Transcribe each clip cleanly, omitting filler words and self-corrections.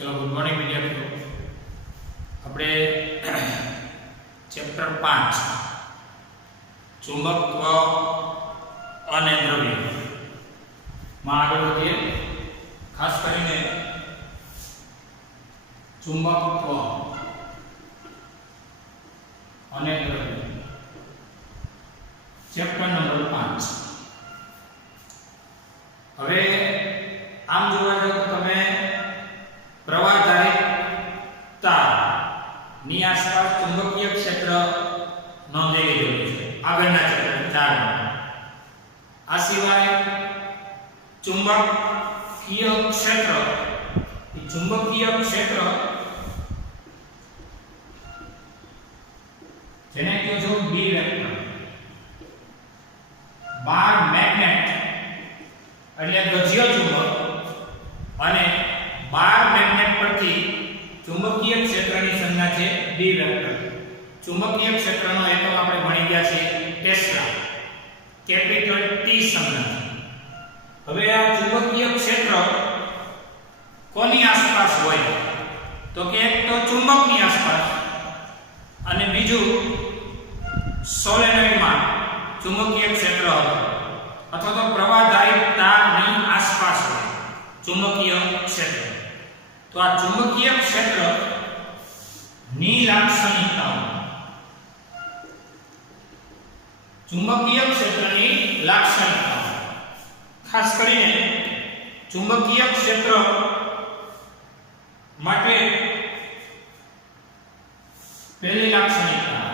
चलो good morning विद्यार्थियों अपने चैप्टर 5 चुंबकत्व અને દ્રવ્ય માં આગળ વધીએ। ખાસ કરીને ચુંબકત્વ અને દ્રવ્ય ચેપ્ટર નંબર 5। હવે આમ જોવા જાવ તો તમે પ્રવાહધારિત તાર ની આસપાસ ચુંબકીય ક્ષેત્ર નોંધેલી રહ્યું છે આગળના ચેપ્ટર 4 માં। આ સિવાય ચુંબકીય ક્ષેત્ર જેને કહો છો બી વેક્ટર બાર મેગ્નેટ એટલે ગજ્ય ચુંબક અને બાર મેગ્નેટ પરથી ચુંબકીય ક્ષેત્રની સંજ્ઞા છે બી વેક્ટર। ચુંબકીય ક્ષેત્રનો એકમ આપણે ભણી ગયા છે ટેસ્લા કેપિટલ ટી સંજ્ઞા। હવે આ ચુંબકીય ક્ષેત્ર કોની આસપાસ હોય તો કે એક તો ચુંબકની આસપાસ અને બીજું સોલેનોઇડમાં ચુંબકીય ક્ષેત્ર અથવા તો પ્રવાહધારિત તારની આસપાસ હોય ચુંબકીય ક્ષેત્ર। તો આ ચુંબકીય ક્ષેત્ર ની લાક્ષણિકતાઓ ચુંબકીય ક્ષેત્રની લાક્ષણિકતાઓ ખાસ કરીને ચુંબકીય ક્ષેત્ર માટે પહેલી લાક્ષણિકતા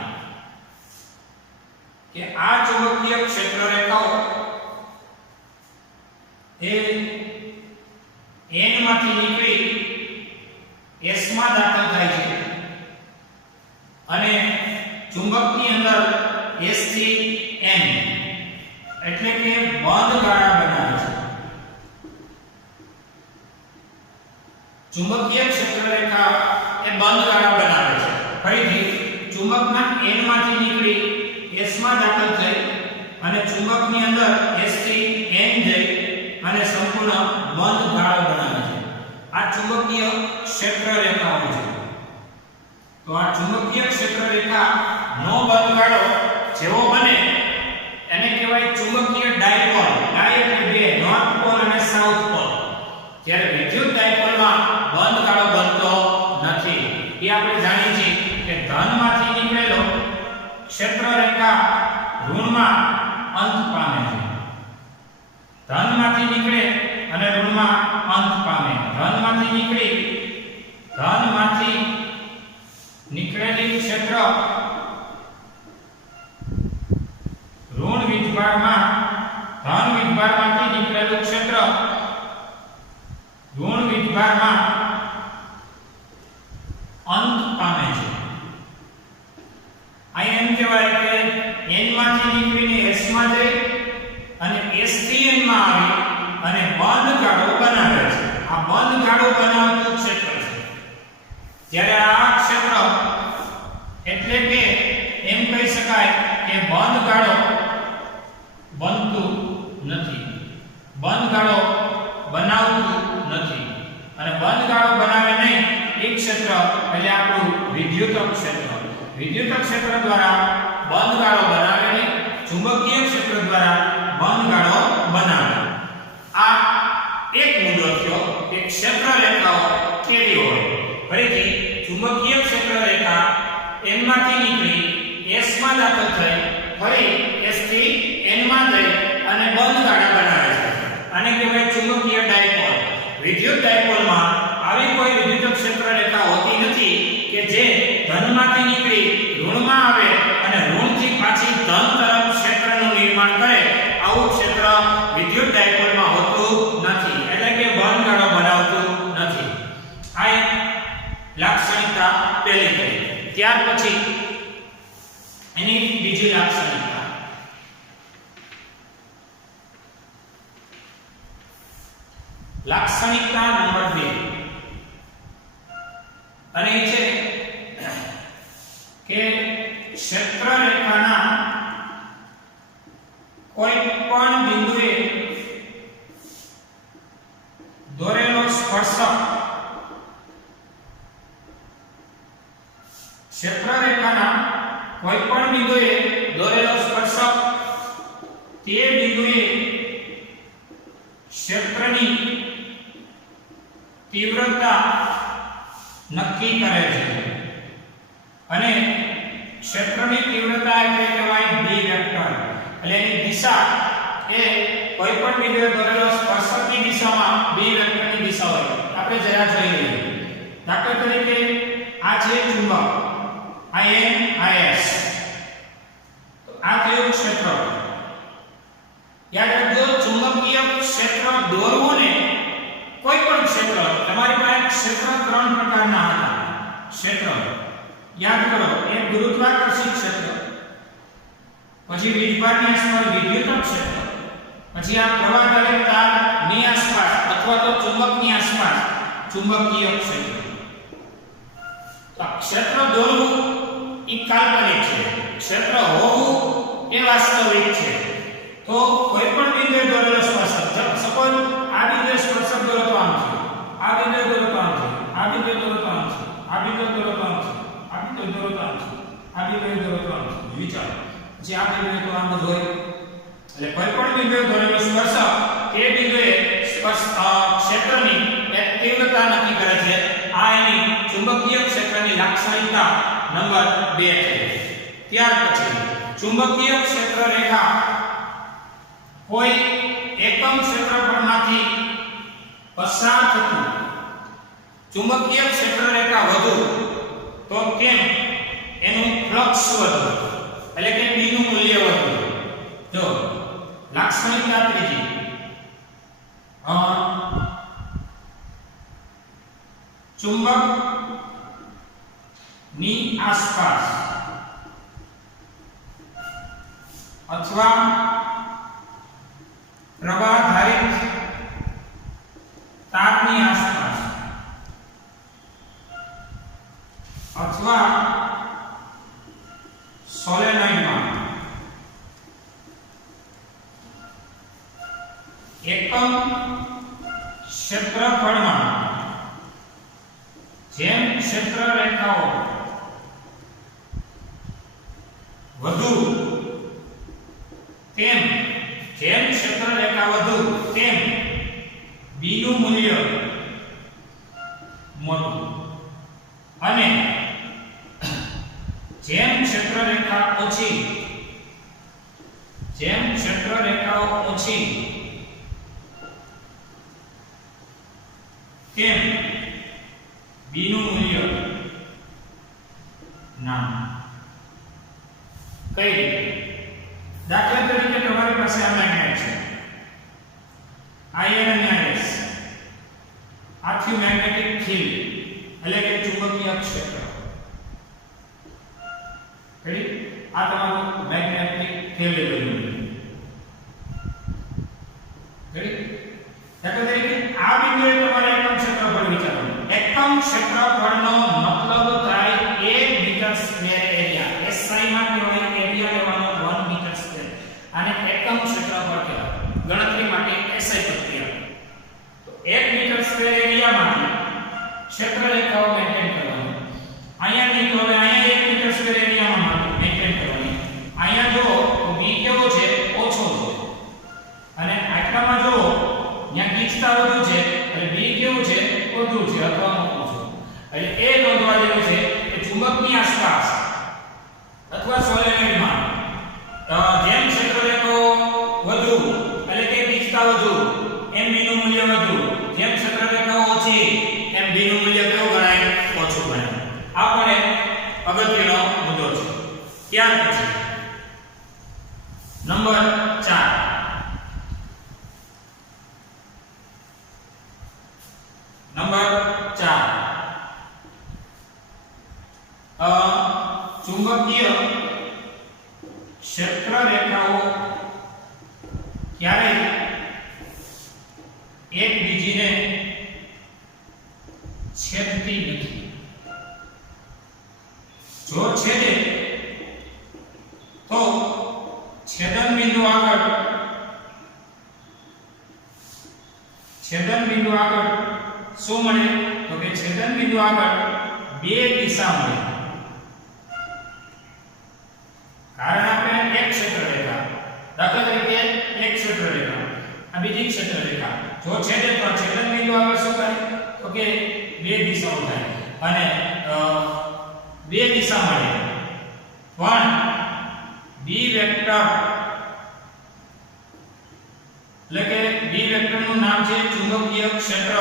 કે આ ચુંબકીય ક્ષેત્ર રેખાઓ એ n માંથી નીકળી s માં દાખલ થાય છે અને ચુંબકની અંદર s થી n એટલે કે બંધ ગાળા બનાવે છે। ચુંબકીય ક્ષેત્ર રેખા એ બંધ ગાળા બનાવે છે। ફરીથી ચુંબકના n માંથી નીકળી s માં દાખલ થઈ અને ચુંબકની અંદર s થી n જઈ અને સંપૂર્ણ બંધ ગાળો બનાવે છે। આ ચુંબકીય ક્ષેત્ર રેખાઓ છે। તો આ ચુંબકીય ક્ષેત્ર રેખા નો બંધ ગાળો જેવો બને એને કહેવાય ચુંબકીય ડાયપોલ। ડાય એટલે બે, નોર્થ પોલ અને સાઉથ પોલ। જ્યારે વિદ્યુત ડાયપોલમાં બંધ ગાળો બનતો નથી। એ આપણે જાણીએ છીએ કે ધનમાંથી નીકળેલો ક્ષેત્ર રેખા ઋણમાં અંત પામે છે। ધનમાંથી નીકળે અને ઋણમાં અંત પામે। ધનમાંથી નીકળેલી ક્ષેત્ર ઋણ વીજભારમાં ધન વીજભારમાંથી નીકળેલું ક્ષેત્ર ઋણ વીજભારમાં અંત પામે છે। અહીં એમ કહેવાય કે n માંથી નીકળીને s માં જાય અને s થી n માં આવી અને બંધ ગાળો બનાવે છે। આ બંધ ગાળો બનાવતું ક્ષેત્ર છે। જ્યારે આ ક્ષેત્ર એટલે કે એમ કહી શકાય કે બંધ ગાળો બનતું નથી, બંધ ગાળો બનાવતું નથી અને બંધ ગાળો બનાવે નહીં એ ક્ષેત્ર એટલે આપણું વિદ્યુત ક્ષેત્ર। વિદ્યુત ક્ષેત્ર દ્વારા બંધ ગાળો બનાવે નહીં, ચુંબકીય ક્ષેત્ર દ્વારા બંધ ગાળો બનાવે। આ એક મુદ્દો થયો કે ક્ષેત્ર રેખાઓ કેવી હોય। ફરીથી ચુંબકીય ક્ષેત્ર રેખા n માંથી નીકળી s માં દાખલ થઈ ફરી s થી n માં જઈ અને બંધ ગાળા બનાવે છે। આને કહેવાય ચુંબકીય ડાયપોલ। વિદ્યુત ડાયપોલમાં આવી કોઈ વિદ્યુત ક્ષેત્ર રેખા હોતી નથી કે જે ધનમાંથી નીકળી ઋણમાં આવે અને ઋણથી પાછી ધન તરફ ક્ષેત્રનું નિર્માણ કરે। આવું ક્ષેત્ર વિદ્યુત ડાયપોલમાં હોતું નથી એટલે કે બંધ ગાળો બનાવતું નથી। આ એક લાક્ષણિકતા પહેલી થઈ। ત્યાર પછી એની બીજી લાક્ષણિકતા લાક્ષણિકતા નંબર 2 અને એ છે કે ક્ષેત્ર રેખાના કોઈ પણ બિંદુએ દોરેલો સ્પર્શક ક્ષેત્રની તીવ્રતા નક્કી કરે છે અને ક્ષેત્રની તીવ્રતા એટલે કહેવાય બી વેક્ટર એટલે એની દિશા એ કોઈ પણ બિંદુએ દોરેલો સ્પર્શકની દિશામાં બી વેક્ટરની દિશા હોય આપણે જરા જોઈ લઈએ દાખલા તરીકે આ છે ચુંબક INIS તો આ કયું ક્ષેત્ર યાદ રાખજો ચુંબકીય ક્ષેત્ર દોરવું ને કોઈ પણ ક્ષેત્ર તમારી પાસે ક્ષેત્ર ત્રણ પ્રકારના હતા ક્ષેત્ર યાદ કરો એક ગુરુત્વાકર્ષી ક્ષેત્ર પછી વીજભારની આસપાસ વિદ્યુત ક્ષેત્ર પછી આ પ્રવાહધારિત તારની આસપાસ અથવા તો ચુંબકની આસપાસ ચુંબકીય ક્ષેત્ર તો ક્ષેત્ર દોરવું એ કાલ્પનિક છે ક્ષેત્ર હોવું એ વાસ્તવિક છે તો કોઈ પણ બિંદુએ દોરેલો સ્પર્શક સપોઝ આ બિંદુએ સ્પર્શક દોરો તો આમ છે આ બિંદુએ દોરો તો આમ છે આ બિંદુએ દોરો તો આમ છે આ બિંદુએ દોરો તો આમ છે આ બિંદુએ દોરો તો આમ છે આ બિંદુએ દોરો તો આમ છે વિચારો જે આ બિંદુએ તો આમ જ હોય એટલે કોઈ પણ બિંદુએ દોરેલો સ્પર્શક તે બિંદુએ ક્ષેત્રની એક તીવ્રતા નક્કી કરે છે આ એની ચુંબકીય ક્ષેત્રની લાક્ષણિકતા નંબર 2 છે ત્યાર પછી ચુંબકીય ક્ષેત્ર રેખા કોઈ એકમ ક્ષેત્રફળમાંથી પસાર થતું ચુંબકીય ક્ષેત્ર રેખા વધુ તો કેમ એનું ફ્લક્સ વધુ એટલે કે B નું મૂલ્ય વધુ જો લાક્ષણિકતા ત્રીજી ચુંબક ની આસપાસ અથવા પ્રવાહધારિત તારની આસપાસ અથવા સોલેનોઇડમાં એકમ ક્ષેત્રફળમાં જેમ ક્ષેત્ર રેખાઓ વધુ તેમ જેમ ક્ષેત્ર રેખા વધુ તેમ B નું મૂલ્ય મોટું અને જેમ ક્ષેત્ર રેખા ઓછી જેમ ક્ષેત્ર રેખાઓ ઓછી તેમ B નું મૂલ્ય નાનું કઈ રીતે દાખલા તરીકે તમારી પાસે આ મેગ્નેટ છે આયન અને આયસ આથી મેગ્નેટિક ફીલ્ડ એટલે કે ચુંબકીય ક્ષેત્ર રેડી આ તમારું મેગ્નેટિક ફીલ્ડ બન્યું રેડી દાખલા તરીકે આ બિંદુએ તમારે એકમ ક્ષેત્રફળ વિચારવાનું એકમ ક્ષેત્રફળનો મતલબ થાય 1 મીટર સ્ક્વેર એરિયા SI માં કહેવાય એરિયા લેવાનો 1 મીટર સ્ક્વેર આને એકમ ક્ષેત્રફળ કહેવાય ગણતરી માટે SI પ્રક્રિયા તો 1 મીટર સ્ક્વેર એરિયામાંથી ક્ષેત્ર રેખાઓ મેન્ટેન કરવાની અહીંયા નહીં તો હવે અહીંયા 1 મીટર સ્ક્વેર એરિયામાં મેન્ટેન કરવાની અહીંયા જો તો B કેવો છે ઓછો છે અને આટલામાં જો ત્યાં ગીચતા વધુ છે એટલે B કેવું છે વધુ છે અથવા મોટું છે એટલે એ નોંધવા જેવું છે કે ચુંબકની આસપાસ અથવા સોલેનોઇડમાં જેમ ક્ષેત્ર રેખાઓ વધુ એટલે કે ગીચતા વધુ એમ B નું મૂલ્ય વધુ જેમ ક્ષેત્ર રેખાઓ ઓછી એમ B નું મૂલ્ય કેવું ગણાય ઓછું ગણાય આ પણ એક અગત્યનો મુદ્દો છે ત્યાર પછી નંબર 4 નંબર 4 ચુંબકીય ક્ષેત્ર રેખાઓ ક્યારે એકબીજીને છેદતી નથી જો છેદે તો છેદન બિંદુ આગળ શું મળે તો કે છેદન બિંદુ આગળ બે દિશા મળે કારણ આપણે એક ક્ષેત્ર રેખા દાખલા તરીકે એક ક્ષેત્ર રેખા આ બીજી ક્ષેત્ર રેખા જો છેદે તો છેદન બિંદુ આગળ શું થાય તો કે બે દિશાઓ થાય અને બે દિશા મળે પણ બી વેક્ટર એટલે કે બી વેક્ટર નું નામ છે ચુંબકીય ક્ષેત્ર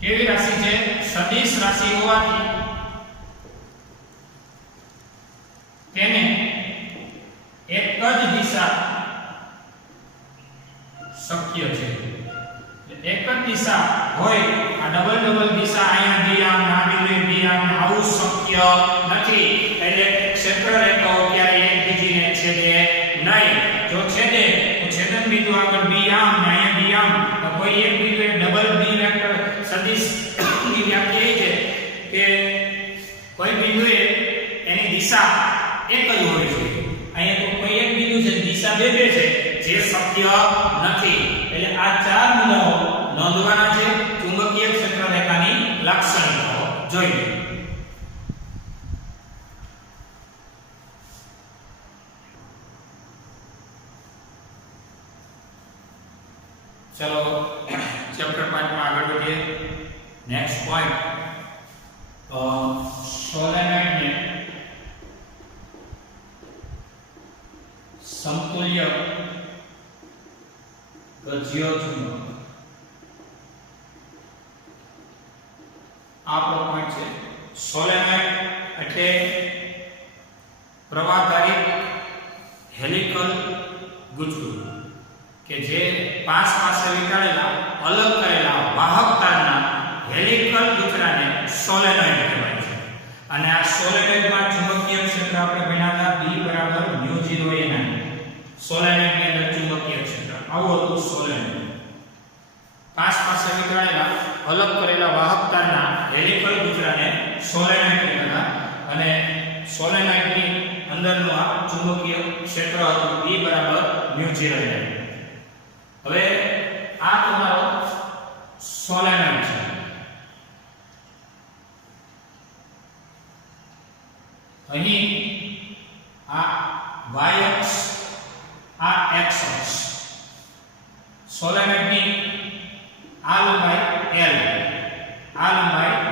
કેવી રાશિ છે સદિશ રાશિ હોવાથી તેને એક જ દિશા શક્ય છે એક જ દિશા હોય આ ડબલ દિશા અહીંયા ડી આમ ના બિંદુએ બી આમ આવું શક્ય નથી એટલે ક્ષેત્ર રેખાઓ ક્યારે એકબીજીને છેદે નહીં જો છેદે તો છેદન બિંદુ આગળ બી આમ ને અહીંયા બી આમ તો કોઈ એક બિંદુએ ડબલ બી વેક્ટર સદિશ ની વ્યાખ્યા છે કે કોઈ બિંદુએ એની દિશા એક જ હોય છે અહીંયા તો કોઈ એક બિંદુ છે દિશા બે બે છે જે શક્ય નથી એટલે આ ચાર મુદ્દાઓ નોંધવાના છે ચુંબકીય ક્ષેત્ર રેખાની લાક્ષણિકતાઓ જોઈએ ચલો ચેપ્ટર 5 માં આગળ વધીએ નેક્સ્ટ પોઈન્ટ સોલેનોઇડ ને સમતુલ્ય ગજ્ય ચુંબક આપણો પોઈન્ટ છે સોલેનોઇડ એટલે પ્રવાહધારી હેલિકલ ગુંચળું કે જે પાસે વીંટાળેલા અલગ કરેલા વાહક તારના હેલિકલ ગુંચળાને સોલેનોઇડ કહેવાય છે અને આ સોલેનોઇડમાં ચુંબકીય ક્ષેત્ર આપણે ભણ્યા હતા B μ0 n સોલેનોઇડની અંદર ચુંબકીય ક્ષેત્ર આવું હતું સોલેનોઇડ પાસે વીંટાળેલા અલગ કરેલા વાહક તારના હેલિકલ ગુંચળાને સોલેનોઇડ કહેવાય અને સોલેનોઇડની અંદરનું આ ચુંબકીય ક્ષેત્ર હતું B μ0 n હવે આ તમારો સોલેનોઇડ છે અહીં આ y અક્ષ આ x અક્ષ સોલેનોઇડની આ લંબાઈ L આ લંબાઈ -L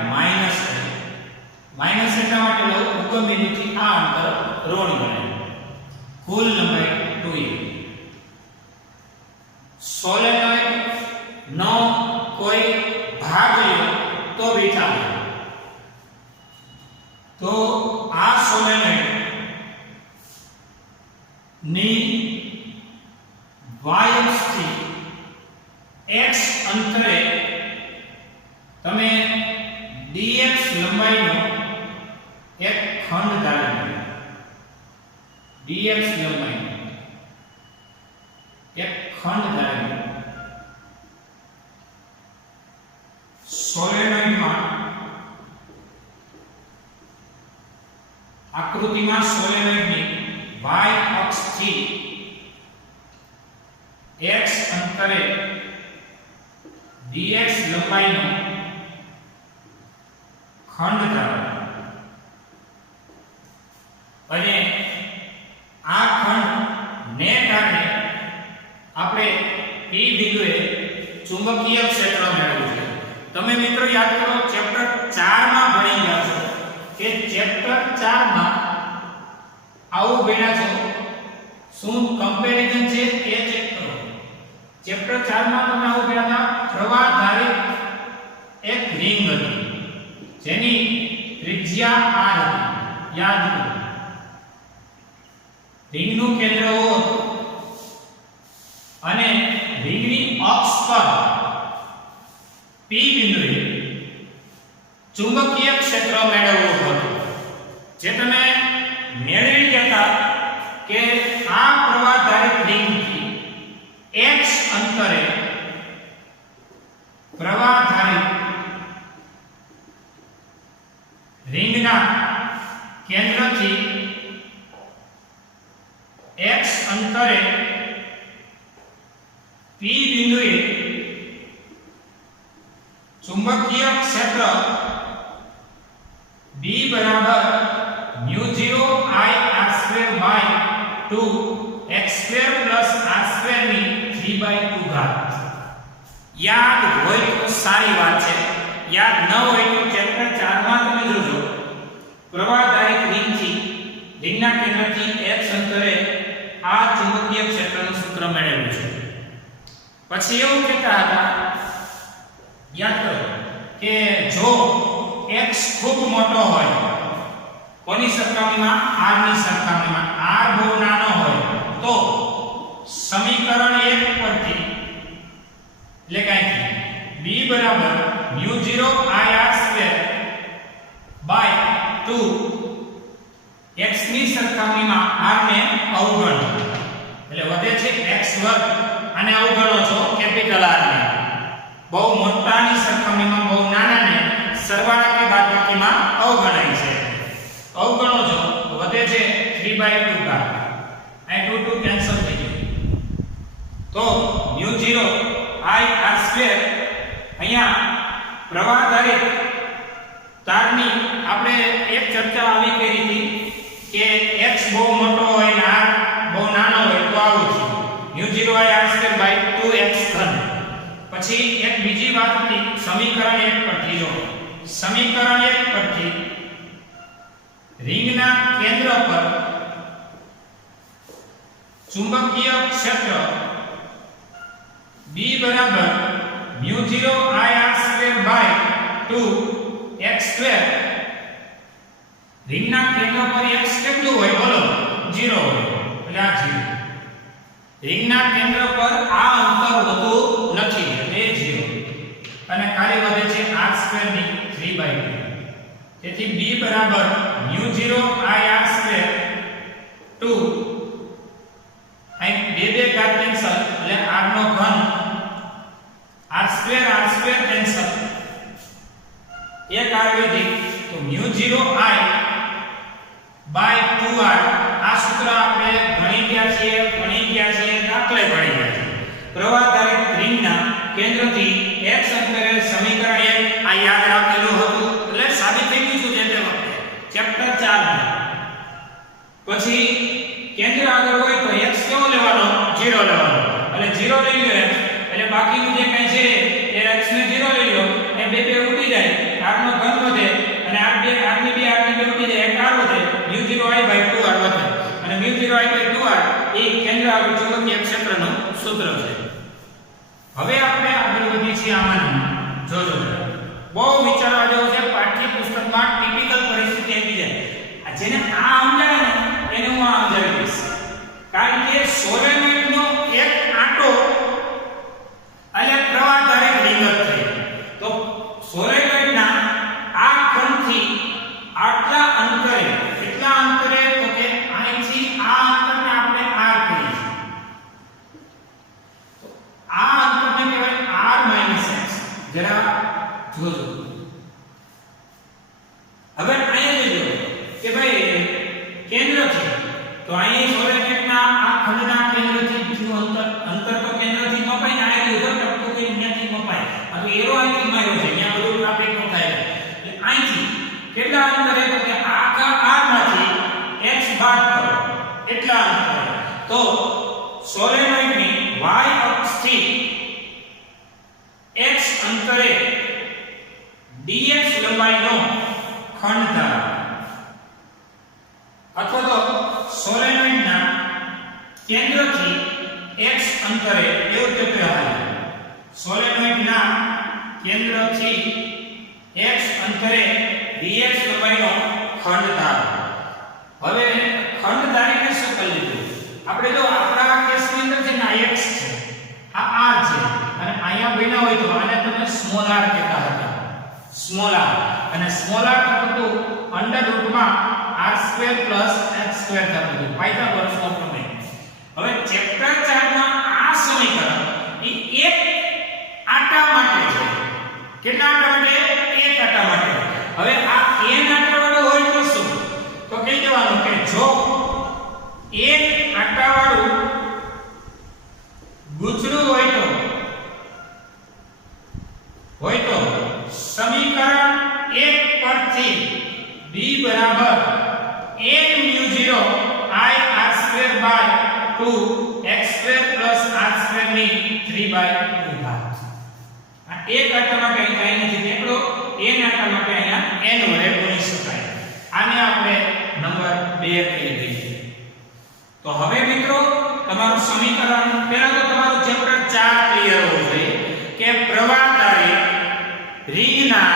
માઈનસ એટલા માટે લો ઉગમ બિંદુથી આ અંતર ઋણ બને કુલ લંબાઈ 2a સોલેનોઇડ નો કોઈ ભાગ લ્યો તો વિચારો તો આ સોલેનોઇડ ની y અક્ષથી x અંતરે તમે dx લંબાઈનો એક ખંડ ધારી લો dx લંબાઈનો એક ખંડ ધારી લો સોલેનોઇડમાં આકૃતિમાં સોલેનોઇડની y અક્ષથી x અંતરે dx લંબાઈનો ખંડ ધારો અને આ ખંડ ને કારણે આપણે P બિંદુએ ચુંબકીય ક્ષેત્ર મેળવ્યું છે તમે મિત્રો યાદ કરો ચેપ્ટર 4 માં ભણી ગયા છો કે ચેપ્ટર 4 માં આવું ભણ્યા છો શું કમ્પેરિઝન છે એ ચેક કરો ચેપ્ટર 4 માં તમે આવું ભણ્યા હતા પ્રવાહધારી એક રિંગ હતી જેની ત્રિજ્યા r હતી યાદ કરો રિંગનું કેન્દ્ર O અને રિંગની અક્ષ પર P બિંદુએ ચુંબકીય ક્ષેત્ર મેળવવું હતું જે તમે મેળવી ગયા કે આ પ્રવાહધારી રિંગથી x અંતરે પ્રવાહધારી રિંગના કેન્દ્રથી x અંતરે P બિંદુએ ચુંબકીય ક્ષેત્ર B બરાબર μ0 I r² by 2 x² plus r² ની 3/2 ઘાત. યાદ હોય તો સારી વાત છે, યાદ ન હોય તો ચેપ્ટર 4 માં તમે જોજો પ્રવાહધારિત રિંગના કેન્દ્રથી x અંતરે આ ચુંબકીય ક્ષેત્રનું સૂત્ર મેળવ્યું છે. પછી એવું કહેતા હતા, યાદ કરો કે જો x ખૂબ મોટો હોય, કોની સરખામણીમાં? r ની સરખામણીમાં r બહુ નાનો હોય તો સમીકરણ 1 પરથી એટલે કે b બરાબર μ0 ir² બાય 2 x ની સરખામણીમાં r ને અવગણો એટલે વધે છે x2 અને અવગણો છો કેપિટલ R ને. બહુ મોટાની સરખામણીમાં બહુ નાનાને સરવાળા કે બાદબાકીમાં અવગણાય છે. અવગણો છો વધે છે 3/2 ઘાત. અહીં 2 2 કેન્સલ થઈ ગયું તો μ0 ir² અહીંયા પ્રવાહધારિત તારની આપણે એક ચર્ચા આવી કરી હતી કે x બહુ મોટો હોય ને r બહુ નાનો હોય તો આવું છે μ0 ir² બાય 2x3. પછી એક બીજી વાત હતી સમીકરણ 1 પરથી જો સમીકરણ 1 પરથી રિંગના કેન્દ્ર પર ચુંબકીય ક્ષેત્ર B બરાબર μ0 ir² બાય 2x2. રિંગના કેન્દ્ર પર x કેટલું હોય બોલો? 0 હોય એટલે આ 0. રિંગના કેન્દ્ર પર આ અંતર હોતું નથી એટલે 0 અને ખાલી વધે છે r² ની 3/2. તેથી b બરાબર μ0 ir² 2 અહીં 2 ઘાત કેન્સલ એટલે r નો ઘન r² કેન્સલ એક r વધી તો μ0 i બાય 2r. આ સૂત્ર આપણે ગણી ગયા છીએ દાખલે ભણી ગયા છીએ. પ્રવાહધારિત રિંગના કેન્દ્રથી x અંતરે સમીકરણ 1 આ યાદ રાખેલું હતું એટલે સાબિત થઈ ગયું છે તે વખતે ચેપ્ટર 4 માં. પછી કેન્દ્ર આગળ હોય તો x કેવો લેવાનો? 0 લેવાનો એટલે 0 લઈ લો એટલે બાકીનું જે કંઈ છે એ x ને 0 લઈ લો એ બે ઉડી જાય, r નો ઘન વધે અને r ની બે ઉડી જાય, એક r વધે μ0 i બાય 2r વધે અને μ0 i બાય 2r એ કેન્દ્ર આગળ ચુંબકીય ક્ષેત્રનું સૂત્ર છે. હવે આપણે આગળ વધી છીએ આમાં જોજો બહુ વિચારવા જેવું છે. પાઠ્યપુસ્તકમાં ટિપિકલ પરિસ્થિતિ આવી જાય જેને આ સમજાય ને એને હું આ સમજાવી દઈશ. કારણ કે સોલેનોઇડનો એક આંટો એટલે પ્રવાહધારિત રિંગ થઈ તો સોલેનોઇડના આ ખંડથી આટલા અંતરે કેટલા અંતરે તો કે અહીંથી આ અંતરને આપણે r કહીએ છીએ. તો આ અંતરને કહેવાય r - x. જરા જોજો. હવે અહીંયા જોજો કે ભાઈ કેન્દ્ર છે તો અહીં સોલેનોઇડના આ ખંડના કેન્દ્રથી બીજું અંતર તો કેન્દ્રથી મપાય ને આ ઉધર ટપકો કે અહીંયાથી મપાય. આ તો એરો અહીંથી માર્યો છે અહીંયા બધું ટ્રાફિક નો થાય એટલે અહીંથી કેટલા અંતરે તો કે આખા r માંથી x બાદ કરો એટલા અંતરે. તો સોલેનોઇડની y અક્ષથી x અંતરે dx લંબાઈનો ખંડ ધારો અથવા તો સોલેનોઇડના કેન્દ્રથી x અંતરે એવું કહેવાય સોલેનોઇડના કેન્દ્રથી x અંતરે dx લંબાઈનો ખંડ ધારો. હવે ખંડ ધારીને શું કરી લીધું આપણે? જો આપણા કેસની અંદર છે ને x છે, આ r છે અને અહીંયા બન્યા હોય તો આને તમે સ્મોલ r કહેતા હતા. સ્મોલ r અને સ્મોલ r થતું અંડરરૂટમાં r² + x² થતું પાયથાગોરસનો પ્રમેય. હવે ચેપ્ટર 4 માં આ સમીકરણ એ એક આટા માટે છે. કેટલા આટા માટે? એક આટા માટે. હવે આ n આટાવાળો હોય તો શું? તો કહી દેવાનું કે જો એક આટાવાળું ગૂંચળું હોય તો સમીકરણ 1 પરથી b બરાબર 1 μ0 i r² by 2 x² + r² ની 3/2 2 ઘાત. આ એક આટા માટે અહીં કાંઈ નથી નીકળો, n આટા માટે અહીંયા n વડે ગુણી શકાય. આને આપણે નંબર 2 કહી દઈએ. તો હવે મિત્રો તમારું સમીકરણ પહેલા તો તમારું ચેપ્ટર 4 ક્લિયર હોવું જોઈએ કે પ્રવાહધારી રિંગના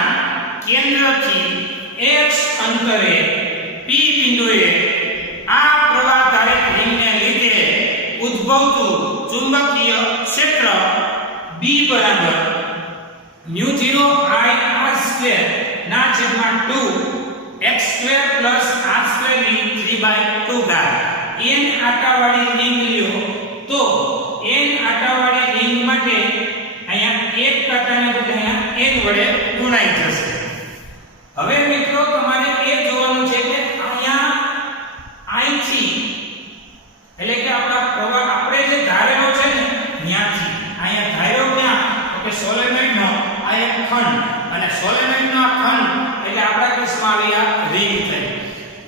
કેન્દ્રથી x અંતરે p બિંદુએ આ પ્રવાહધારી રિંગને લીધે ઉદ્ભવતું ચુંબકીય ક્ષેત્ર B બરાબર μ0 I r2 ના છેદમાં 2 x2 r2 ની 3/2 ઘાત. n આટાવાળી રિંગ લ્યો તો n આટાવાળી રિંગ માટે અહીંયા એક કાંટાને બદલે અહીંયા n વડે ગુણાઈ જશે. હવે મિત્રો તમારે એ જોવાનું છે કે અહીંયા અહીંથી એટલે કે આપણા પ્રવાહ આપણે જે ધારેલો છે ને ત્યાંથી અહીંયા ધાર્યો ક્યાં તો કે સોલેનોઇડનો આ એક ખંડ, અને સોલેનોઇડનો આ ખંડ એટલે આપણા કેસમાં આવી આ રિંગ થઈ.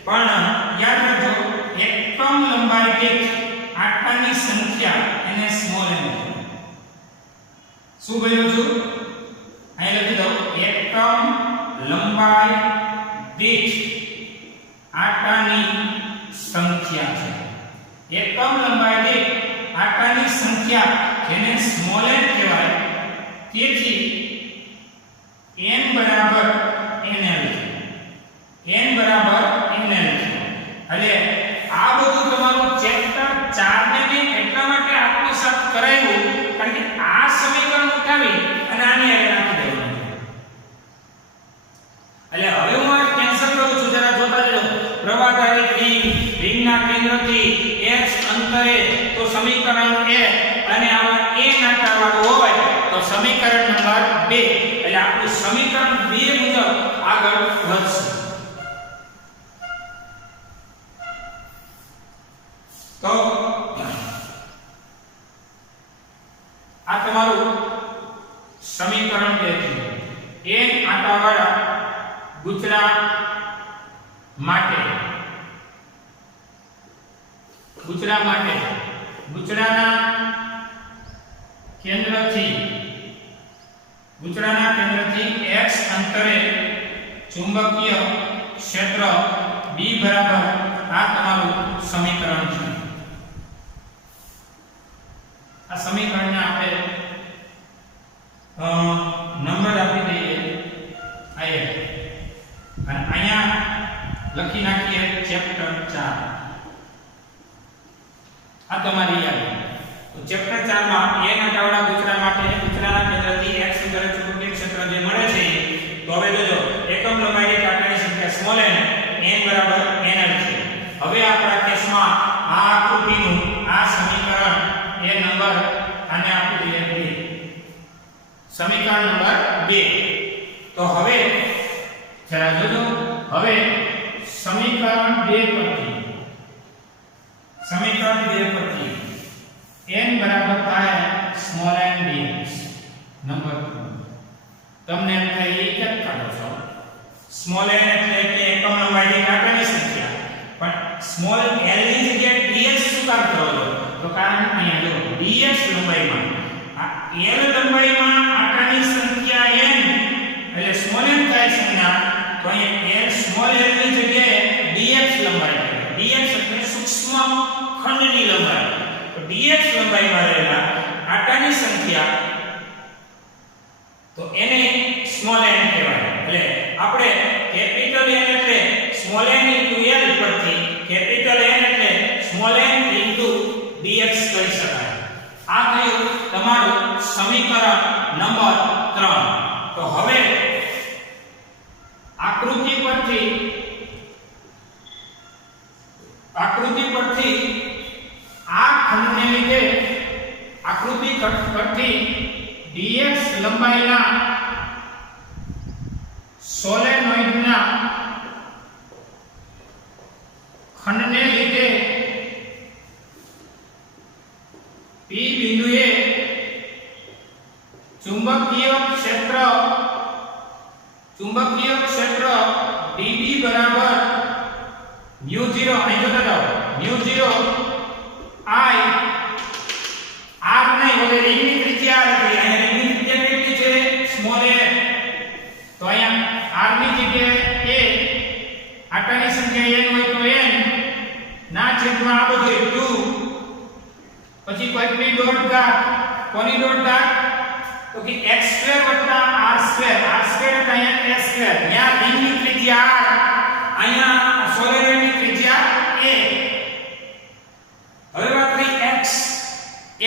પણ યાદ રાખજો એકમ લંબાઈ દીઠ આટાની સંખ્યા એને સ્મોલ n. શું બોલ્યો છું? અહીં લખી દો એકમ લંબાઈ દીઠ આટાની સંખ્યા છે. એકમ લંબાઈ દીઠ આટાની સંખ્યા જેને સ્મોલ n કહેવાય. તેથી n બરાબર nl n બરાબર nl. એટલે આ બધું તમારું ચેપ્ટર 4 ને મેં એટલા માટે આત્મસાત કરાવ્યું કારણ કે આ સમીકરણ ઉઠાવી અને આની આગળ નાખી દેવાનું. એટલે હવે હું આ કેન્સલ કરું છું, જરા જોતા રહેજો. પ્રવાહધારી રિંગના કેન્દ્રથી x અંતરે તો સમીકરણ a અને આવા a નાટાવાળું હોય તો સમીકરણ નંબર 2. એટલે આપણું સમીકરણ 2 મુજબ આગળ વધશે. તો આ તમારું સમીકરણ 2 છે. n આટાવાળા ગુજરાત માટે ગુજરાના કેન્દ્રથી x અંતરે ચુંબકીય ક્ષેત્ર B બરાબર આ તમારું સમીકરણ છે. આ સમીકરણને આપણે નંબર આપી દઈએ આય અને અહીંયા લખી નાખીએ ચેપ્ટર 4. આ તમારી યાદ. તો ચેપ્ટર 4 માં n આટાવાળા ગુજરાત માટે ગુજરાના કેન્દ્રથી x અંતરે ચુંબકીય ક્ષેત્ર જે મળે છે. તો હવે જોજો એકમ લંબાઈ દીઠ આટાની સંખ્યા સ્મોલ n બરાબર nl છે. હવે આપણા કેસમાં આ આકૃતિનું આ સમીકરણ એ નંબર આને આપી દઈએ 2. સમીકરણ નંબર 2. તો હવે જરા જોજો. હવે સમીકરણ 2 પરથી n બરાબર થાય સ્મોલ n dx. નંબર 2 તમને એમ થાય એ કેમ કાઢો છો? સ્મોલ n એટલે કે એકમ લંબાઈ દીઠ આટાની સંખ્યા, પણ સ્મોલ l ની જગ્યાએ dx શું કામ કરો છો? તો કારણ અહીંયા જો dx લંબાઈમાં આ l લંબાઈમાં આટાની સંખ્યા n એટલે સ્મોલ n થાય સંજ્ઞા. તો અહીંયા l સ્મોલ l ની જગ્યાએ dx લંબાઈ થાય. dx એટલે સૂક્ષ્મ ખંડની લંબાઈ. તો dx લંબાઈમાં રહેલા આટાની સંખ્યા તો એને સ્મોલ n કહેવાય. એટલે આપણે કેપિટલ N એટલે સ્મોલ n * l પરથી કેપિટલ N એટલે સ્મોલ n * dx કરી શકાય. આ થયું તમારું સમીકરણ નંબર 3. તો હવે આકૃતિ પરથી આ ખંડને લીધે આકૃતિ પરથી dx લંબાઈના સોલેનોઇડના ખંડને લીધે P બિંદુએ ચુંબકીય ક્ષેત્ર dB બરાબર μ0 અહીં જોતા જાઓ μ0 I r નહીં ઓલી રિંગની ત્રિજ્યા હતી, અહીંયા રિંગની ત્રિજ્યા કેટલી છે? Small a. તો અહીંયા r ની જગ્યાએ a, આટાની સંખ્યા n હોય તો n ના છેદમાં આ બધું 2, પછી કોઈકની ડોટ ઘાત, કોની ડોટ ઘાત? તો કે x² + r², r² એટલે અહીંયા s². ત્યાં રિંગની ત્રિજ્યા r, અહીંયા સોલેનોઈડની ત્રિજ્યા a. હવે વાત કરી x.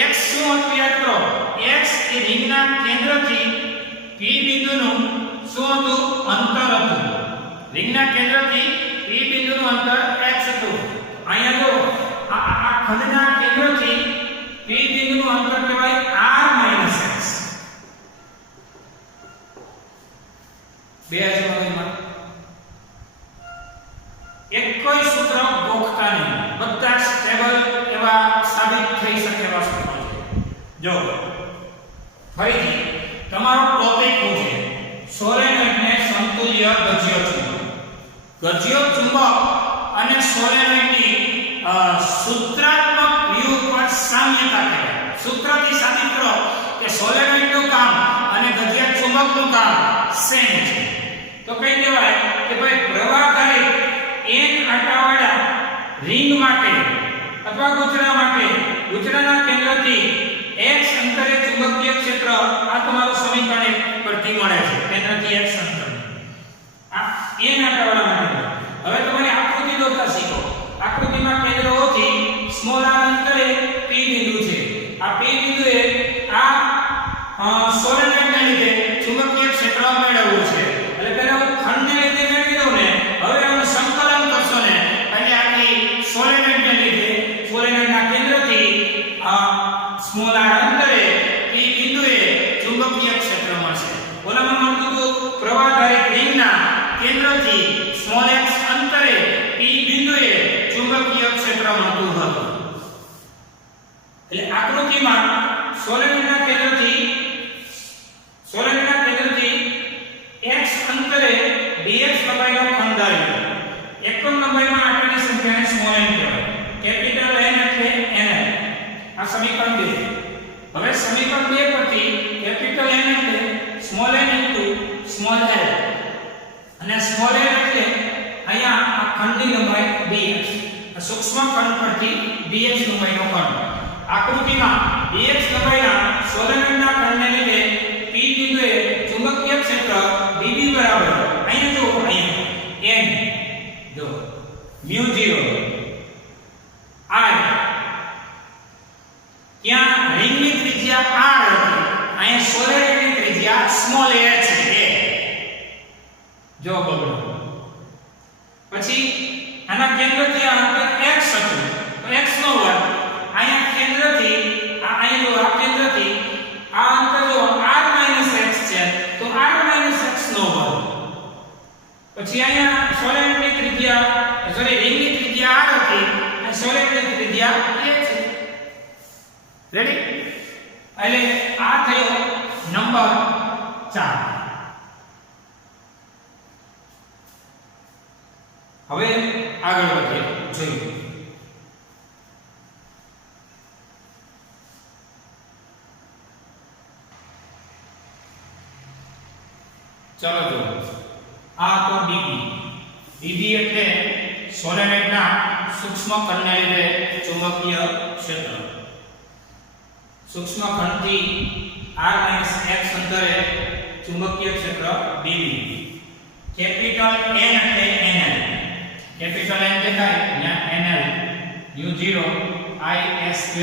x શું હતું યાદ કરો? x એ રિંગના કેન્દ્રથી p બિંદુનું શું હતું? અંતર હતું. રિંગના કેન્દ્રથી p બિંદુનું અંતર x હતું. અહીંયા જો આ ખંડના કેન્દ્રથી p બિંદુનું અંતર કહેવાય r - x. બે અજમાવીમાં એક કોઈ સૂત્ર ગોખતા નહીં, બધા સ્ટેબલ એવા સાબિત થઈ શકે એવા સૂત્રો છે. જો ફરીથી તમારો ટોપિક શું છે? સોલેનોઈડને સમતુલ્ય ગજ્ય ચુંબક. ગજ્ય ચુંબક અને સોલેનોઈડની સૂત્રાત્મક વ્યૂહ પર સામ્યતા કહેવાય. સૂત્રથી સાબિત કરો કે સોલેનોઈડનું કામ અને ગજ્ય ચુંબકનું કામ સેમ છે. તો કહી દેવાય કે ભાઈ પ્રવાહધારી n આંટાવાળા રિંગ માટે અથવા ગુચરા માટે ગુચરાના કેન્દ્રથી x અંતરે ચુંબકીય ક્ષેત્ર, આ તમારું સમીકરણ પરથી મળે છે. કેન્દ્રથી x અંતર આ n આંટાવાળા માટે. હવે તમારે આકૃતિ દોરતા શીખો. આકૃતિમાં કેન્દ્ર O થી સ્મોલ r અંતરે p બિંદુ છે. આ p બિંદુએ આ સોલેનોઈડને લીધે ચુંબકીય ક્ષેત્ર મેળવવું છે. એટલે પહેલા હું ખંડને લીધે મેળવી દઉં ને, હવે આનું સંકલન કરશો ને એટલે આખી સોલેનોઈડને લીધે સોલેનોઈડના કેન્દ્રથી સ્મોલ r અંતરે p બિંદુએ ચુંબકીય ક્ષેત્ર મળશે. ઓલામાં મળતું હતું પ્રવાહધારી રિંગના કેન્દ્રથી સ્મોલ x અંતરે p બિંદુએ ચુંબકીય ક્ષેત્ર મળતું હતું. એટલે આકૃતિમાં સોલેનોઈડના કેન્દ્રથી x અંતરે dx લંબાઈનો ખંડ ધાર્યો. એકમ લંબાઈમાં આંટાની સંખ્યાને સ્મોલ n કહેવાય. કેપિટલ N એટલે nl. આ સમીકરણ 2. હવે સમીકરણ 2 પરથી કેપિટલ N એટલે small n into small l, અને સ્મોલ l એટલે અહીંયા આ ખંડની લંબાઈ dx. આ સૂક્ષ્મ ખંડ પરથી dx લંબાઈનો ખંડ. આકૃતિમાં dx લંબાઈના સોલેનોઈડના ખંડને લીધે p બિંદુએ ચુંબકીય ક્ષેત્ર dB બરાબર અહીંયા જો અહીંયા n જો μ0 I. ત્યાં રિંગની ત્રિજ્યા r હતી, અહીંયા સોલેનોઈડની ત્રિજ્યા સ્મોલ a છે. જો બગડો પછી આના કેન્દ્રથી આ અંતર x હતું તો x નો વર્ગ. અહીંયા કેન્દ્રથી અહીંયા જો આ કેન્દ્રથી આ અંતર જો r - x છે તો r - x નો વર્ગ. પછી અહીંયા સોલેનોઈડની ત્રિજ્યા રિંગની ત્રિજ્યા r હતી અને સોલેનોઈડની ત્રિજ્યા a છે. રેડી? એટલે આ થયો નંબર 4. હવે આગળ વધીએ, જોઈએ. ચાલો જો આ તો dB એટલે સોલેનોઈડના સૂક્ષ્મ ખંડને લીધે ચુંબકીય ક્ષેત્ર. સૂક્ષ્મ ખંડથી r - x અંતરે ચુંબકીય ક્ષેત્ર dB. કેપિટલ N એટલે nl. કેપિટલ N દેખાય અહીંયા nl u0 I s²/2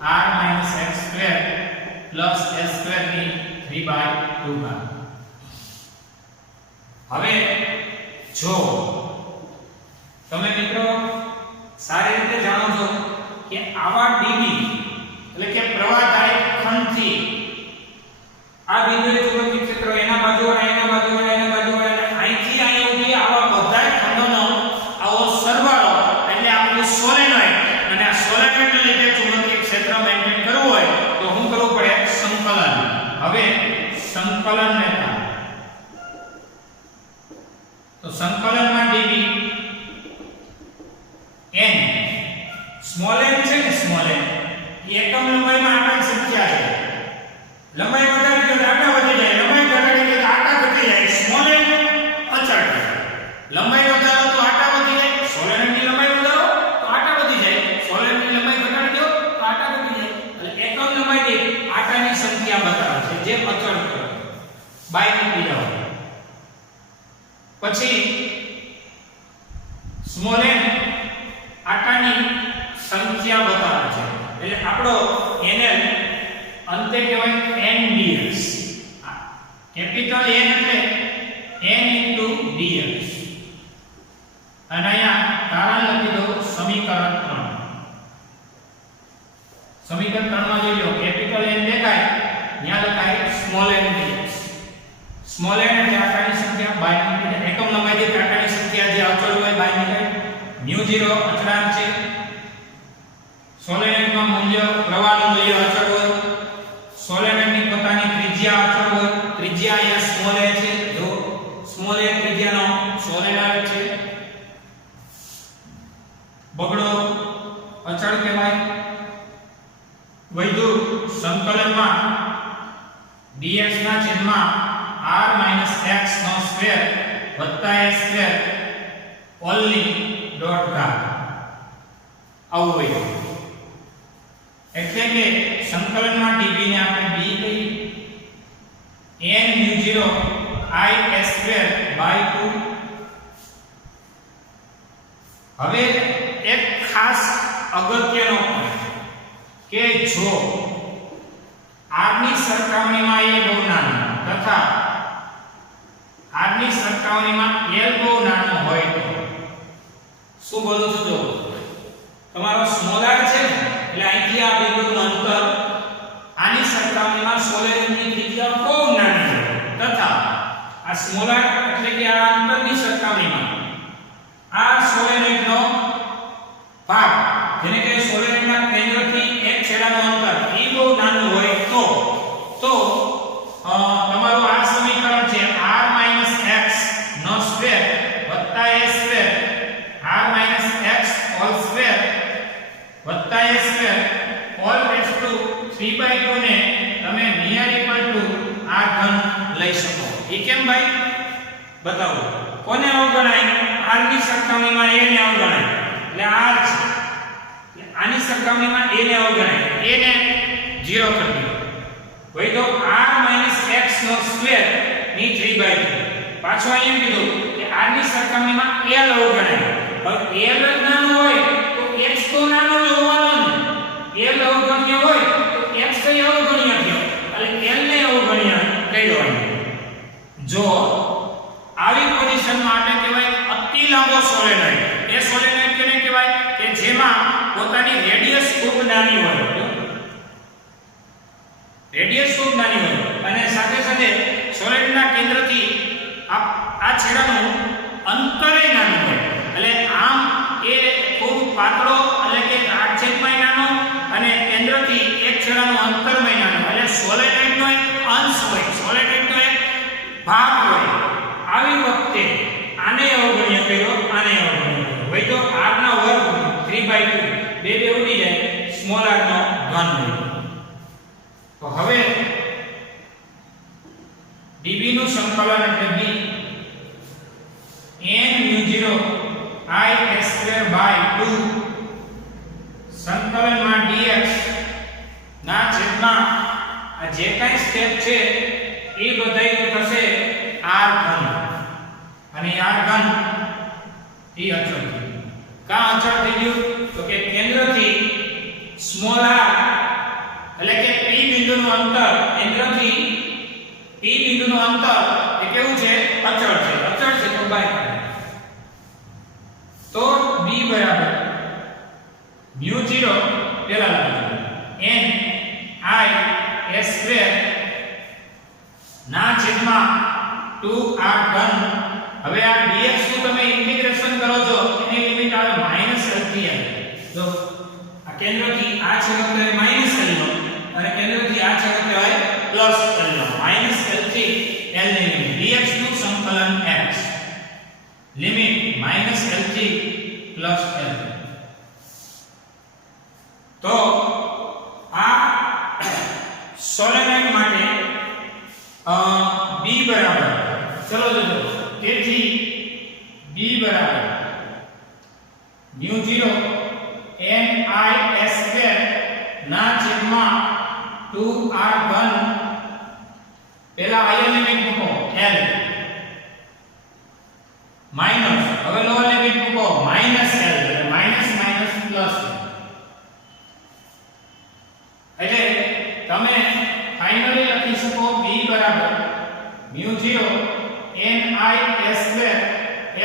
r - x² plus s² ની 3/2. હવે જો તમે મિત્રો સારી રીતે જાણો છો કે આવા dB એટલે કે પ્રવાહધારી ખંડથી આ બિંદુએ ચુંબકીય ક્ષેત્ર એના બાજુવાળા એના બાજુવાળા એના બાજુવાળા અહીંથી અહીંયા સુધી આવા બધા ખંડોનો આવો સરવાળો એટલે આપણું સોલેનોઈડ, અને આ સોલેનોઈડને લીધે ચુંબકીય ક્ષેત્ર મેન્ટેન કરવું હોય તો શું કરવું પડે? સંકલન. હવે સંકલનને થાય તો સંકલનમાં dB n સ્મોલ n છે ને, સ્મોલ n એકમ અચળ કરો, બાય મૂકી જાઓ. પછી સ્મોલ n આટાની સંખ્યા બતાવે છે, એટલે આપણો nl અંતે કહેવાય nds. કેપિટલ n એટલે n * ds. અને અહીંયા કારણ લખી દો સમીકરણ 3. સમીકરણ 3 માં જોઈ લો કેપિટલ n દેખાય ત્યાં લખાય small n ds. Small n એટલે આટાની સંખ્યા બાય મૂકી એકમ લંબાઈ દીઠ આટાની સંખ્યા જે અચળ હોય બાય મૂકાય. μ0 અચળાંક છે. સોલેનોઇડમાં મૂલ્ય પ્રવાહનું મૂલ્ય અચળ હોય. સોલેનોઇડની પોતાની ત્રિજ્યા અચળ હોય. ત્રિજ્યા અહીંયા સ્મોલ a છે. જો સ્મોલ a ત્રિજ્યાનો સોલેનોઇડ છે. બગડો અચળ કહેવાય. વૈધુ સંકલનમાં dx ના છેદમાં r - x નો સ્ક્વેર વત્તા a સ્ક્વેર ઓન્લી ડોટ ઘાત આવું હોય. એટલે કે સંકલનમાં dv ને આપણે b કહીએ n μ0 I s square by 2. હવે એક ખાસ અગત્યનો પોઈન્ટ કે જો r ની સરખામણીમાં a બહુ નાનું તથા r ની સરખામણીમાં l બહુ નાનું હોય તો શું બોલું છું? જો તમારો સ્મોલ r છે ને એટલે અહીંથી આ બિંદુનું અંતર આની સરખામણીમાં સોલેનોઇડની ત્રિજ્યા બહુ નાની છે તથા આ સ્મોલ r એટલે કે આ અંતરની સરખામણીમાં આ સોલેનોઇડનો ભાગ જેને કે સોલેનોઇડના કેન્દ્રથી એક છેડાનું અંતર એ બહુ નાનું હોય તો તમારું આ સમીકરણ છે r - x નો સ્ક્વેર વત્તા a square r - x whole square વત્તા a square whole raise to 3/2 ને તમે નિયર ઇક્વલ ટુ r ઘન લઈ શકો. એ કેમ ભાઈ બતાવો. કોને અવગણાય? r ની સરખામણીમાં a ને અવગણાય એટલે r છે. આની સરખામણીમાં a ને અવગણાય, a ને 0 કરી દો. ભાઈ તો r - x નો સ્ક્વેર ની 3/2. પાછો અહીં કીધું કે r ની સરખામણીમાં l અવગણાય. હવે l જ નાનું હોય તો x તો નાનો જ હોવાનો ને. l અવગણ્ય હોય તો x તો અવગણ્ય થયો એટલે l ને અવગણ્ય કહી દો. જો આવી પોઝિશનમાં આપણે કહેવાય અતિ લાંબો સોલેનોઇડ. એ સોલેનોઇડ કેને કહેવાય કે જેમાં પોતાની રેડિયસ ખૂબ નાની હોય. રેડિયસ ખૂબ નાની હોય અને સાથે સાથે સોલેનોઇડના કેન્દ્રથી આ છેડાનું અંતરે નાનું હોય. એટલે આમ એ ખૂબ પાતળો એટલે કે આડછેદમાં નાનો અને કેન્દ્રથી એક છેડાનું અંતરમાં નાનો. એટલે સોલેનોઇડનો એક અંશ હોય, સોલેનોઇડનો એક ભાગ હોય. આવી વખતે આને અવગણ્ય કર્યો, આને અવગણ્ય કર્યો. ભાઈ તો r નો વર્ગ 3/2 બે ઉડી જાય, સ્મોલ r નો ઘન હોય. તો હવે dv નું સંકલન એટલે b n μ0 I s square by 2 સંકલનમાં dx ના છેદમાં આ જે કાંઈ સ્ટેપ છે એ બધાયનું થશે r ઘન. અને r ઘન એ અચળ થયું. કા અચળ થઈ ગયું? તો કે કેન્દ્રથી સ્મોલ r એટલે કે p બિંદુનું અંતર, કેન્દ્રથી p બિંદુનું અંતર એ કેવું છે? અચળ છે. અચળ છે તો બાય તો b બરાબર μ0 પેલા લખો n I s સ્ક્વેર ના છેદમાં 2r ઘન. હવે આ dx નું તમે ઇન્ટિગ્રેશન કરો છો એની લિમિટ આવે -l થી l. જો આ કેન્દ્રથી આ છેડો કહેવાય -l નો અને કેન્દ્રથી આ છેડો કહેવાય +l નો. -l થી l ની લિમિટ dx નું સંકલન x લિમિટ -l થી +l. તો આ સોલેનોઇડ માટે b બરાબર ચલો જોજો. તેથી b બરાબર μ0 n I s સ્ક્વેર ના છેદમાં 2r ઘન પહેલા હાયર લિમિટ મૂકો L માઈનસ, હવે લોઅર લિમિટ મૂકો માઈનસ L, એટલે માઈનસ માઈનસ પ્લસ, એટલે તમે ફાઇનલી લખી શકો B બરાબર mu 0 n I s square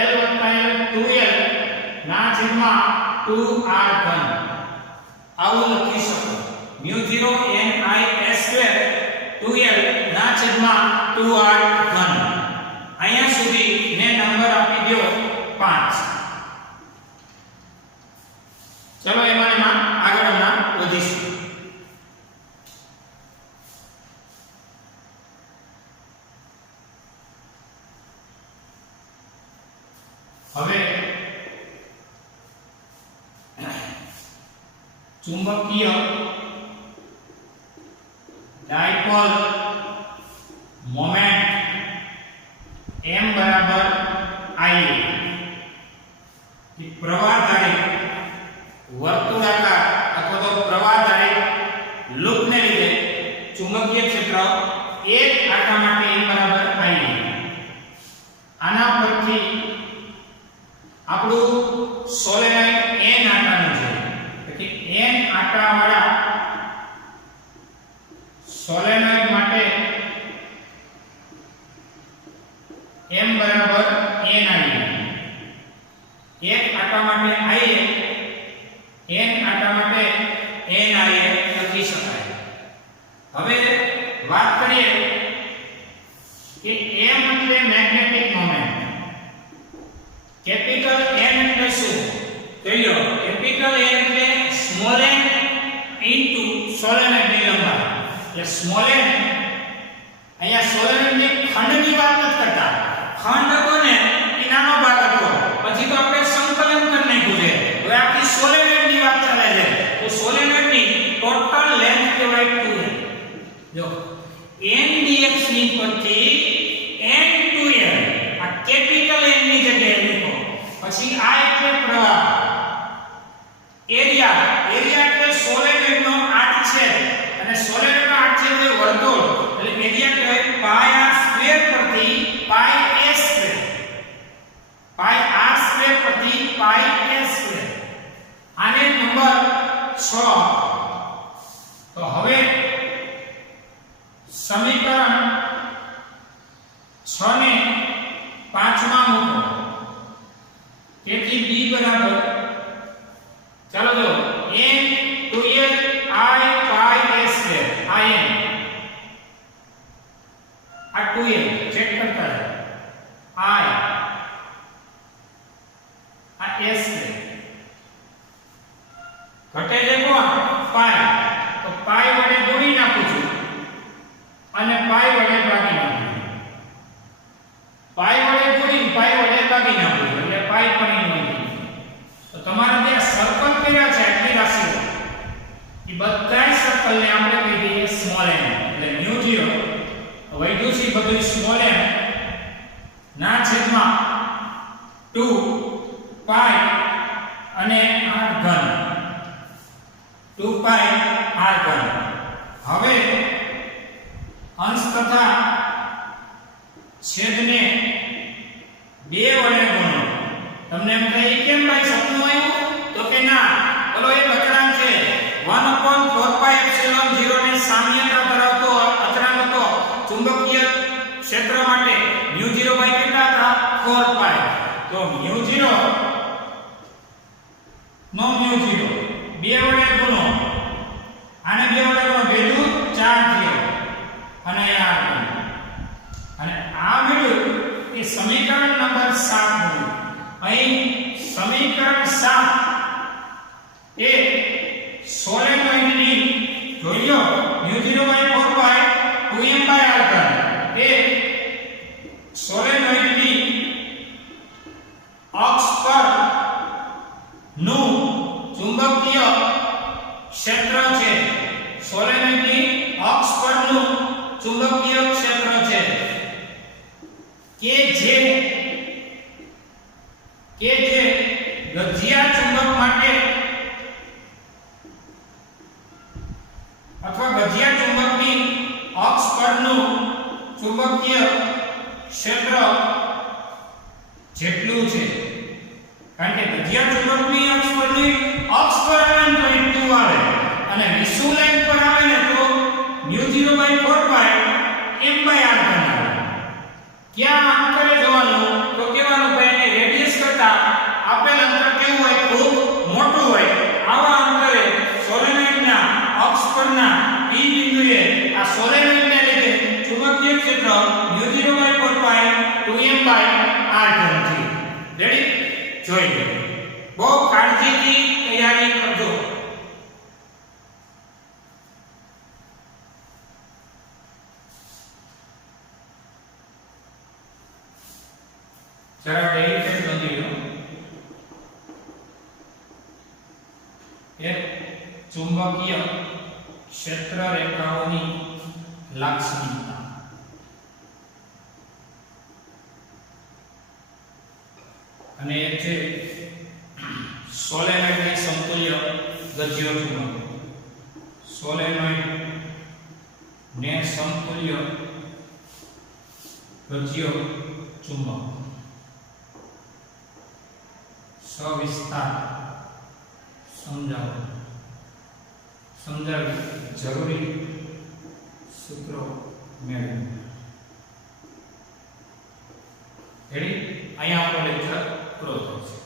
L વત્તા L 2L ના છેદમાં 2R ઘન, આવું લખી શકો mu 0 n I s square 2L ના છેદમાં 2R ઘન. અહીંયા સુધી ને નંબર આપી દો 5. ચલો એમાં આગળના વધીશું. હવે ચુંબકીય ડાયપોલ મોમેન્ટ m બરાબર I, પ્રવાહધારી વર્તુળાકાર અથવા તો પ્રવાહધારી લૂપને લીધે ચુંબકીય ક્ષેત્ર એક આંટા માટે m બરાબર I. આના પરથી આપણું સોલેનોઇડ n આંટાનું છે, એટલે n આંટાવાળા સોલેનોઇડ માટે m બરાબર n I, એક આંટા માટે I, n આંટા માટે n I લખી શકાય. હવે વાત કરીએ કે m એટલે મેગ્નેટિક મોમેન્ટ, કેપિટલ N એટલે શું? જોઈ લો, કેપિટલ N એટલે સ્મોલ n ઇન્ટુ સોલેનોઇડની લંબાઈ. એટલે સ્મોલ n, અહીંયા સોલેનોઇડની ખંડની વાત નથી કરતા, ખંડ હતો ને એ નાનો ભાગ હતો, પછી તો આપણે સંકલન કરી નાખ્યું છે. હવે આખી સોલેનોઇડની વાત ચાલે છે, તો સોલેનોઇડની ટોટલ લેન્થ કહેવાય 2L. જો n dx ની પરથી n 2L, આ કેપિટલ N ની જગ્યાએ લખો. પછી આ એટલે પ્રવાહ, એરિયા એટલે સોલેનોઇડનો આડછેદ, અને સોલેનોઇડનો આડછેદ એટલે વર્તુળ, એટલે એરિયા કહેવાય પાઈ r સ્ક્વેર પરથી પાઈ s સ્ક્વેર, પાઈ r સ્ક્વેર પરથી પાઈ s સ્ક્વેર. આને નંબર 6. તો હવે સમીકરણ 6 ને 5 માં મૂકો. તેથી b બરાબર, ચાલો જો n 2L I pi s square, આ n, આ 2L ચેક કરતા રહો, I આ s સ્ક્વેર ઘટે છે કોણ? પાઈ. તો પાઈ વડે ગુણી નાખું છું અને પાઈ વડે ભાગી નાખું છું. પાઈ વડે ગુણી પાઈ વડે ભાગી નાખું છું, એટલે પાઈ પણ બની. તો તમારે જે સર્કલ કર્યા છે આટલી રાશિઓ, એ બધા સર્કલને આપણે કહી દઈએ સ્મોલ n, એટલે mu 0 વૈધ્યું છે બધું સ્મોલ n ના છેદમાં 2 પાઈ અને r ઘન, 2 પાઈ r ઘન. હવે અંશ તથા છેદને 2 વડે ગુણો. તમને એમ થાય કેમ ભાઈ સપનું આવ્યું? તો કે ના, બોલો એક અચળાંક છે 1/4πε0 ને સામ્યતા ધરાવતો અચળાંક હતો ચુંબકીય ક્ષેત્ર માટે. mu 0 બાય કેટલા હતા? 4 પાઈ. તો mu 0 નો mu 0 2 વડે ગુણો, આને 2 વડે ગુણો, ભેગું 4 થયો, અને આ અને આ મળ્યું એ સમીકરણ નંબર 7 મળ્યું. અહીં સમીકરણ 7 એ સોલેનોઇડની જોઈ લો mu 0 by 4 pi 2m by r ઘન, એ સોલેનોઇડની અક્ષ પર નું ચુંબકીય ક્ષેત્ર છે. સોલેનોઇડની અક્ષ પરનું ચુંબકીય ક્ષેત્ર છે કે જે ગજિયા ચુંબક માટે અથવા ગજિયા ચુંબકની અક્ષ પરનું ચુંબકીય ક્ષેત્ર જેટલું છે, કારણ કે ગઢિયા ચુંબકની અક્ષ પરની અક્ષ પર આવે ને તો ઈટુ આવે અને વિષુવ લાઈન પર આવે ને તો μ0/4π m/r બનાવે. ક્યાં અંતરે જવાનું તો કેવાનું ભાઈ એને રેડિયસ કરતા આપેલ અંતર કેવું હોય, ખૂબ મોટું હોય. આવા અંતરે સોલેનોઇડના અક્ષ પરના ઈ બિંદુએ આ સોલેનોઇડને લીધે ચુંબકીય ક્ષેત્ર μ0/4π 2m/r બનશે. રેડી? જોઈ લો. બહુ કાળજીથી તૈયારી કરજો. જરા એવી રીતે સમજી લો. એક ચુંબકીય ક્ષેત્ર રેખાઓની લાક્ષણિકતા. અને એક છે સોલેનોઇડની સમતુલ્ય ગઢિયો ચુંબક. સોલેનોઇડ ને સમતુલ્ય ગઢિયો ચુંબક. સવિસ્તાર સમજાવી જરૂરી સૂત્રો મેળવો. રેડી? અહીંયા આપણો લેક્ચર પૂરો થશે.